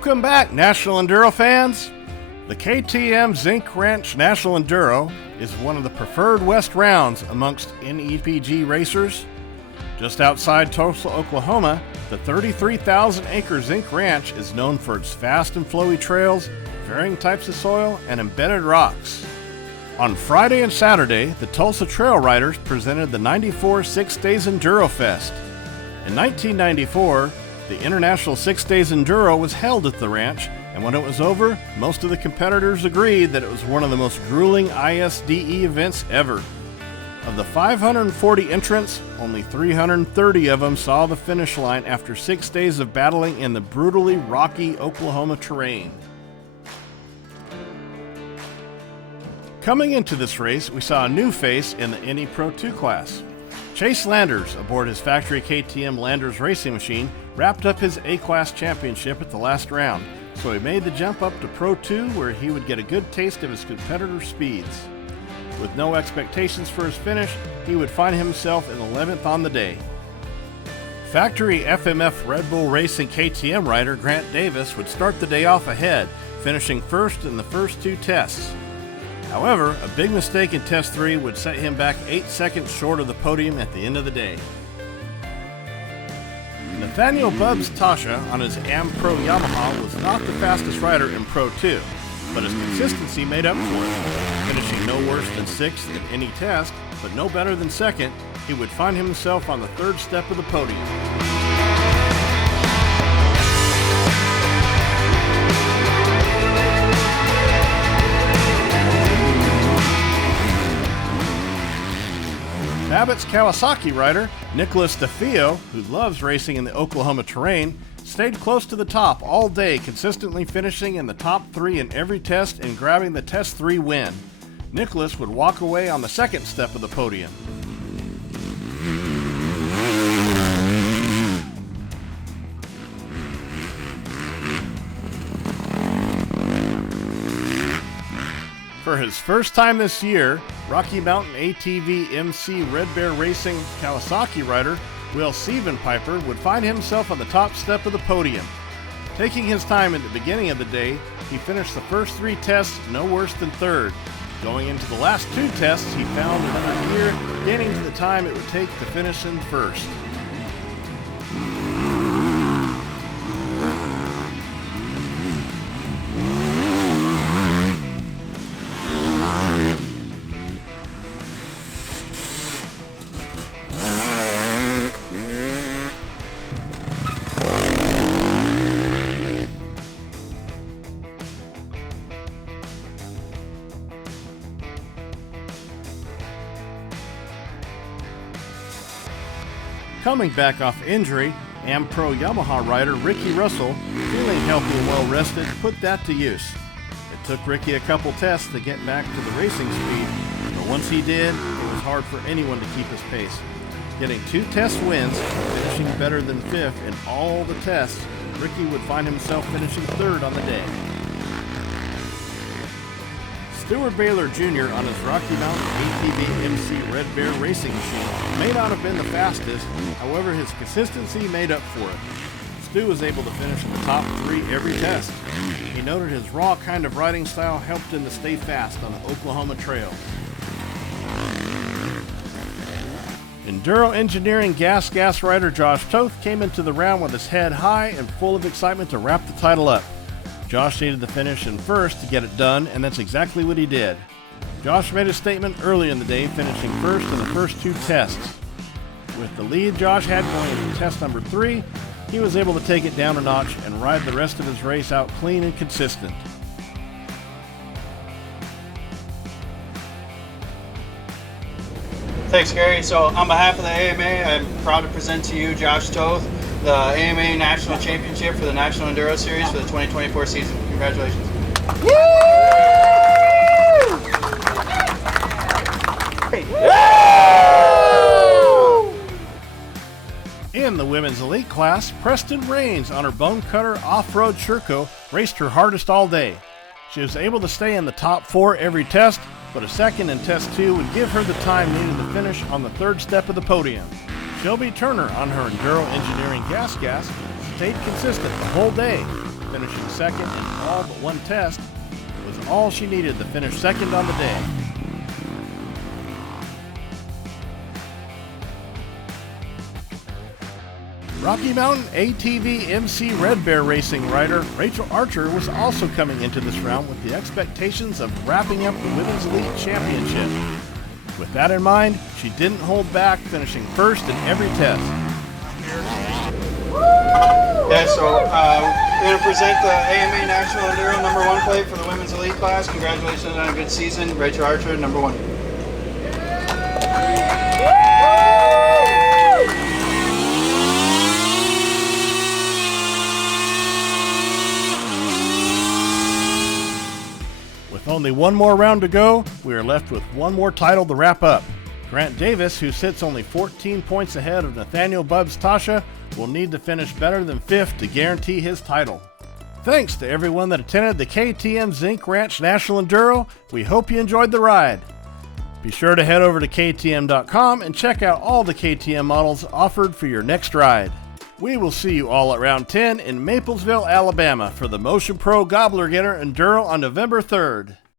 Welcome back, National Enduro fans! The KTM Zink Ranch National Enduro is one of the preferred West rounds amongst NEPG Racers. Just outside Tulsa, Oklahoma, the 33,000-acre Zink Ranch is known for its fast and flowy trails, varying types of soil, and embedded rocks. On Friday and Saturday, the Tulsa Trail Riders presented the '94 Six Days EnduroFest. In 1994, the International Six Days Enduro was held at the ranch, and when it was over, most of the competitors agreed that it was one of the most grueling ISDE events ever. Of the 540 entrants, only 330 of them saw the finish line after 6 days of battling in the brutally rocky Oklahoma terrain. Coming into this race, we saw a new face in the NE Pro 2 class. Chase Landers, aboard his Factory KTM Landers Racing machine, wrapped up his A-Class championship at the last round, so he made the jump up to Pro 2 where he would get a good taste of his competitor's speeds. With no expectations for his finish, he would find himself in 11th on the day. Factory FMF Red Bull Racing KTM rider Grant Davis would start the day off ahead, finishing first in the first 2 tests. However, a big mistake in Test 3 would set him back 8 seconds short of the podium at the end of the day. Nathaniel Bubs Tasha on his AM Pro Yamaha was not the fastest rider in Pro 2, but his consistency made up for it. Finishing no worse than 6th in any test, but no better than 2nd, he would find himself on the 3rd step of the podium. Babbitt's Kawasaki rider, Nicholas Theo, who loves racing in the Oklahoma terrain, stayed close to the top all day, consistently finishing in the top 3 in every test and grabbing the Test 3 win. Nicholas would walk away on the 2nd step of the podium. For his first time this year, Rocky Mountain ATV MC Red Bear Racing Kawasaki rider Will Siebenpiper would find himself on the top step of the podium. Taking his time at the beginning of the day, he finished the first 3 tests no worse than 3rd. Going into the last 2 tests, he found another gear, gaining to the time it would take to finish in first. Coming back off injury, AM Pro Yamaha rider Ricky Russell, feeling healthy and well rested, put that to use. It took Ricky a couple tests to get back to the racing speed, but once he did, it was hard for anyone to keep his pace. Getting 2 test wins, finishing better than 5th in all the tests, Ricky would find himself finishing 3rd on the day. Stuart Baylor Jr. on his Rocky Mountain ATV MC Red Bear Racing machine may not have been the fastest, however his consistency made up for it. Stu was able to finish in the top 3 every test. He noted his raw kind of riding style helped him to stay fast on the Oklahoma trail. Enduro Engineering Gas rider Josh Toth came into the round with his head high and full of excitement to wrap the title up. Josh needed to finish in first to get it done, and that's exactly what he did. Josh made a statement early in the day, finishing first in the first 2 tests. With the lead Josh had going into test number 3, he was able to take it down a notch and ride the rest of his race out clean and consistent. Thanks, Gary. So on behalf of the AMA, I'm proud to present to you Josh Toth, the AMA National Championship for the National Enduro Series for the 2024 season. Congratulations. Woo! In the women's elite class, Preston Rains on her Bone Cutter off-road Sherco raced her hardest all day. She was able to stay in the top 4 every test, but a 2nd in test 2 would give her the time needed to finish on the 3rd step of the podium. Shelby Turner on her Enduro Engineering Gas stayed consistent the whole day. finishing second in all but one test, was all she needed to finish second on the day. Rocky Mountain ATV MC Red Bear Racing rider Rachel Archer was also coming into this round with the expectations of wrapping up the Women's Elite Championship. With that in mind, she didn't hold back, finishing first in every test. Yeah, so we're going to present the AMA National Enduro number 1 plate for the Women's Elite class. Congratulations on a good season. Rachel Archer, number 1. With only one more round to go, we are left with one more title to wrap up. Grant Davis, who sits only 14 points ahead of Nathaniel Bubs Tasha, will need to finish better than 5th to guarantee his title. Thanks to everyone that attended the KTM Zink Ranch National Enduro. We hope you enjoyed the ride. Be sure to head over to KTM.com and check out all the KTM models offered for your next ride. We will see you all at round 10 in Maplesville, Alabama for the Motion Pro Gobbler Getter Enduro on November 3rd.